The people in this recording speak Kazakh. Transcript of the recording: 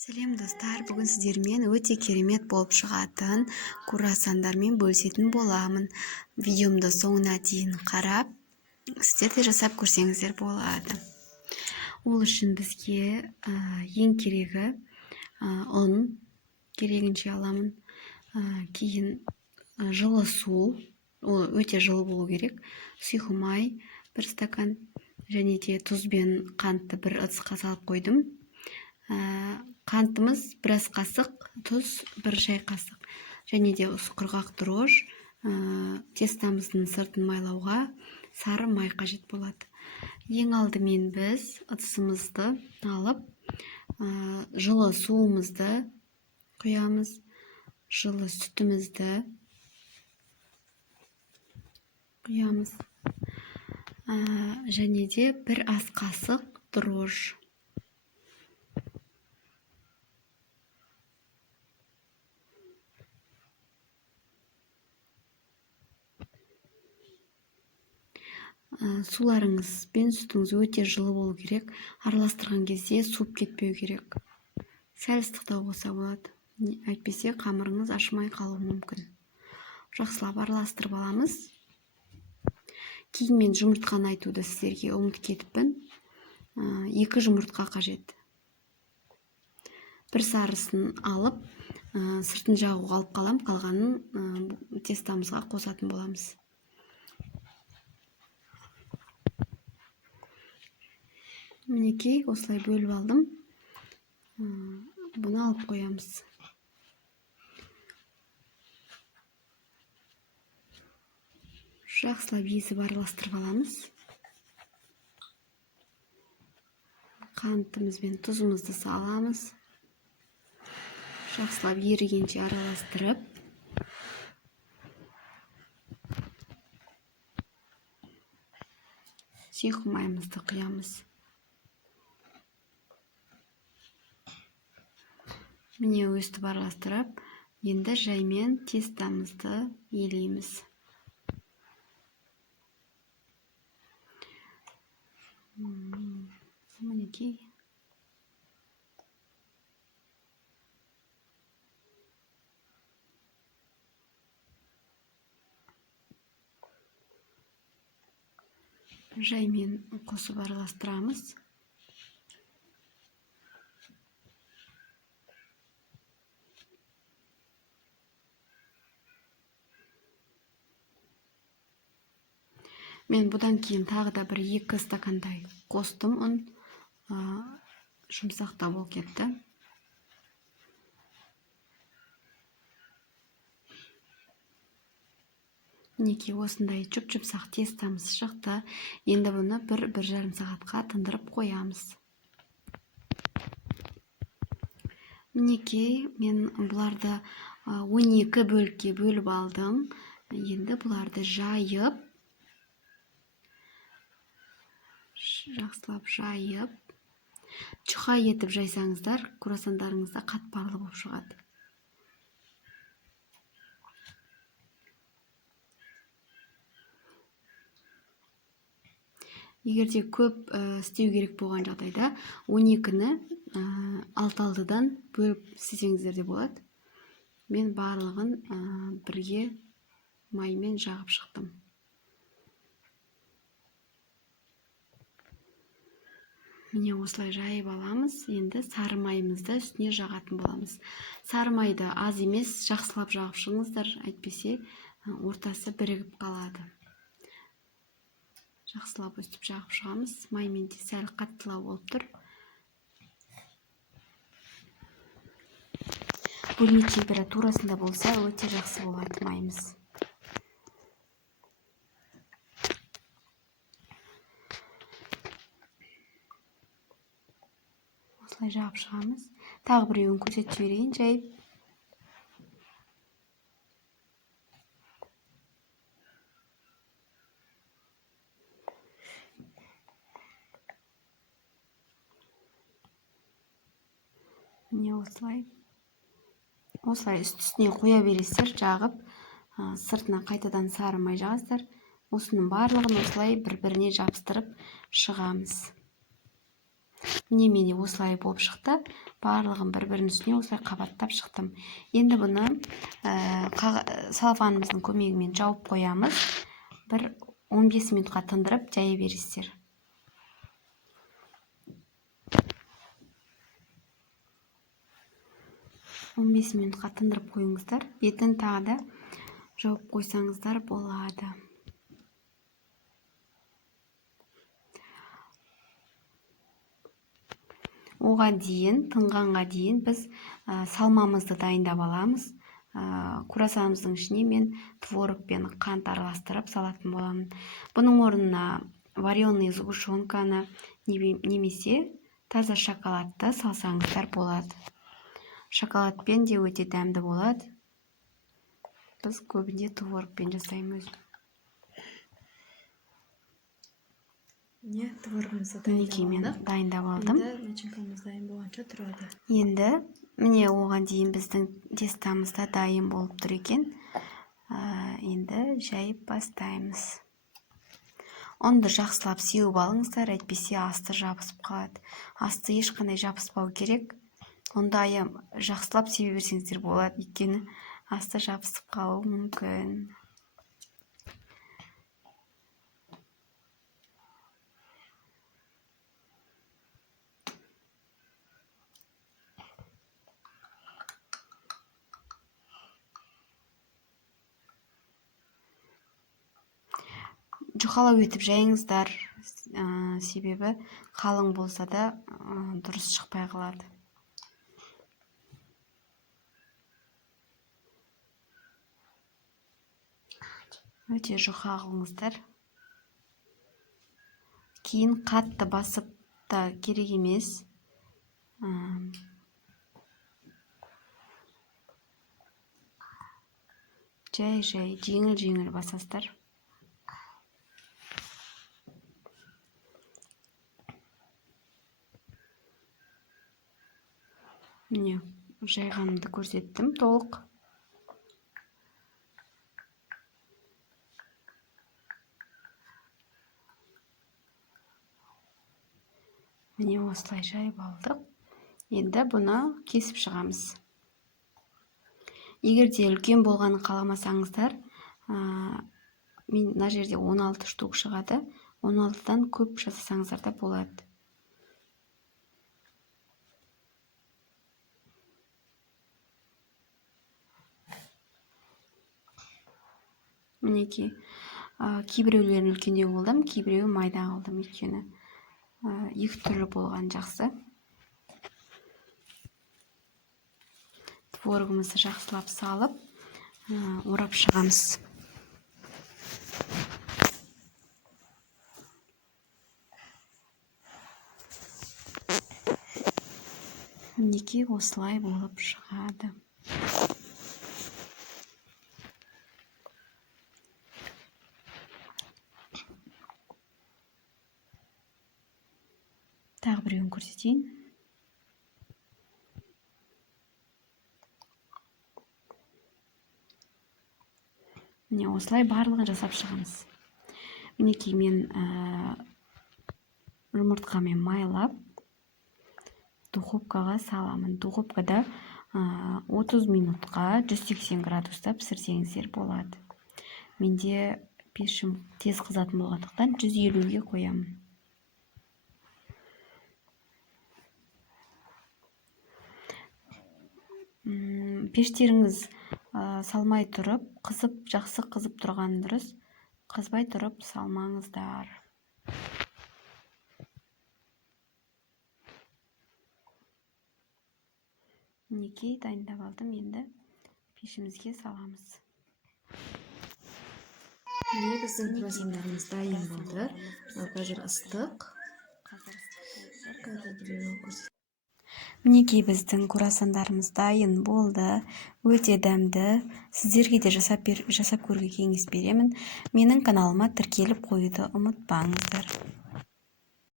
Сәлем достар, бүгін сіздермен өте керемет болып шығатын круассандармен бөлісетін боламын. Видеомды соңына дейін қарап, сіздер де жасап көрсеңіздер болады. Ол үшін бізге ең керегі ұн керегінше аламын. Кейін жылы су, ол өте жылы болу керек. Сұйық май 1 стакан және де тұз бен қантты бір ыдысқа салып қойдым. Қантымыз 1 қасық, тұз 1 шай қасық. Және де құрғақ дрожж, тестамыздың сыртын майлауға сары май қажет болады. Ең алдымен біз ыдысымызды алып, жылы суымызды құямыз, жылы сүтімізді құямыз, және де 1 ас қасық дрожж. Суларыңыз бен сүтіңіз өте жылы болу керек. Араластырған кезде суып кетпеу керек. Сәл ыстықтау болса болады. Әйтпесе қамырыңыз ашымай қалуы мүмкін. Жақсылап араластырып аламыз. Кейін мен жұмыртқаны айтуды сіздерге ұмытып кетіппін. 2 жұмыртқа қажет. 1 сарысын алып, сыртын жағуға алып қалам, қалғанын тестамызға қосатын боламыз. Мінекей, осылай бөліп алдым. Бұны алып қоямыз. Жақсылап езіп араластырып аламыз. Қантымыз бен тұзымызды саламыз. Жақсылап ерігенше араластырып, сұйық майымызды құямыз. Міне өстіп араластырып, енді жаймен тестамызды елейміз. Мінекей. Жаймен қосып араластырамыз. Мен бұдан кейін тағы да 1-2 стакандай қостым ұн. Жұмсақтау болып кетті. Мінекей осындай жұп-жұмсақ тестамыз шықты. Енді бұны 1-1,5 сағатқа тындырып қоямыз. Мінекей, мен бұларды 12 бөлікке бөліп алдым. Енді бұларды жайып, жақсылап жайып, жұқа етіп жайсаңыздар, круассандарыңызда қатпарлы болып шығады. Егерде көп істеу керек болған жағдайда 12-ні 6-6-дан бөліп істесеңіздер де болады. Мен барлығын бірге маймен жағып шықтым. Міне осылай жайып аламыз. Енді сары майымызды үстіне жағатын боламыз. Сары майды аз емес, жақсылап жағып шығыңыздар, әйтпесе ортасы бірігіп қалады. Жақсылап өстіп жағып шығамыз. Маймен де сәл қаттылау болып тұр. Бөлме температурасында болса өте жақсы болады майымыз. Осылай жағып шығамыз. Тағы біреуін көрсетіп жіберейін жайып. Міне осылай. Осылай үстіне қоя бересіздер, жағып, сыртына қайтадан сары май жағасыздар. Осының барлығын осылай бір-біріне жабыстырып шығамыз. Міне менде осылай болып шықты. Барлығын бір-бірінің үстіне осылай қабаттап шықтым. Енді бұны салфанымыздың көмегімен жауып қоямыз. Бір 15 минутқа тындырып жая бересіздер. Минутқа тындырып қойыңыздар. Бетін тағы да жауып қойсаңыздар болады. Оған дейін, тынғанға дейін біз салмамызды дайындап аламыз. Круассанымыздың ішіне мен творог пен қант араластырып салатын боламын. Бұның орнына вареный сгущенканы немесе таза шоколадты салсаңыздар болады. Шоколадпен де өте дәмді болады. Біз көбінде творогпен жасаймыз. Творогымызды дайындап алдым. Начинкамыз дайын болғанша тұрады. Енді міне оған дейін біздің тестамыз да дайын болып тұр екен. Енді жайып бастаймыз. Онды жақсылап сеуіп алыңыздар, әйтпесе асты жабысып қалады. Асты ешқандай жабыспау керек. Онда жақсылап сеуе берсеңіздер болады, өйткені асты жабысып қалуы мүмкін. Жұқалау етіп жайыңыздар, себебі қалың болса да дұрыс шықпай қалады. Өте жұқа қылыңыздар. Кейін қатты басып та керек емес. Жай жеңіл басасыздар. Міне, жайғанымды көрсеттім толық. Міне осылай жайып алдық. Енді бұны кесіп шығамыз. Егер де үлкен болғаны қаламасаңыздар, мен мына жерде 16 штук шығады. 16-дан көп жасасаңыздар да болады. Мінеки, кейбіреулерін үлкендеу қылдым, кейбіреуі майда қылдым, өйткені екі түрлі болған жақсы. Творогымызды жақсылап салып, орап шығамыз. Мінеки осылай болып шығады. Тағы біреуін көрсетейін. Міне осылай барлығын жасап шығамыз. Мінеки мен жұмыртқамен майлап духовкаға саламын. Духовкада 30 минутқа 180 градуста пісірсеңіздер болады. Менде пешім тез қызатын болғандықтан 150-ге қоямын. Пештеріңіз салмай тұрып, жақсы қызып тұрған дұрыс. Қызбай тұрып салмаңыздар. Мінекей дайындап алдым, енді пешімізге саламыз. Міне біздің круассандарымыз дайын болды. Қазір ыстық. Мінекей біздің круассандарымыз дайын болды. Өте дәмді. Сіздерге де жасап көруге кеңес беремін. Менің каналыма тіркеліп қоюды ұмытпаңыздар.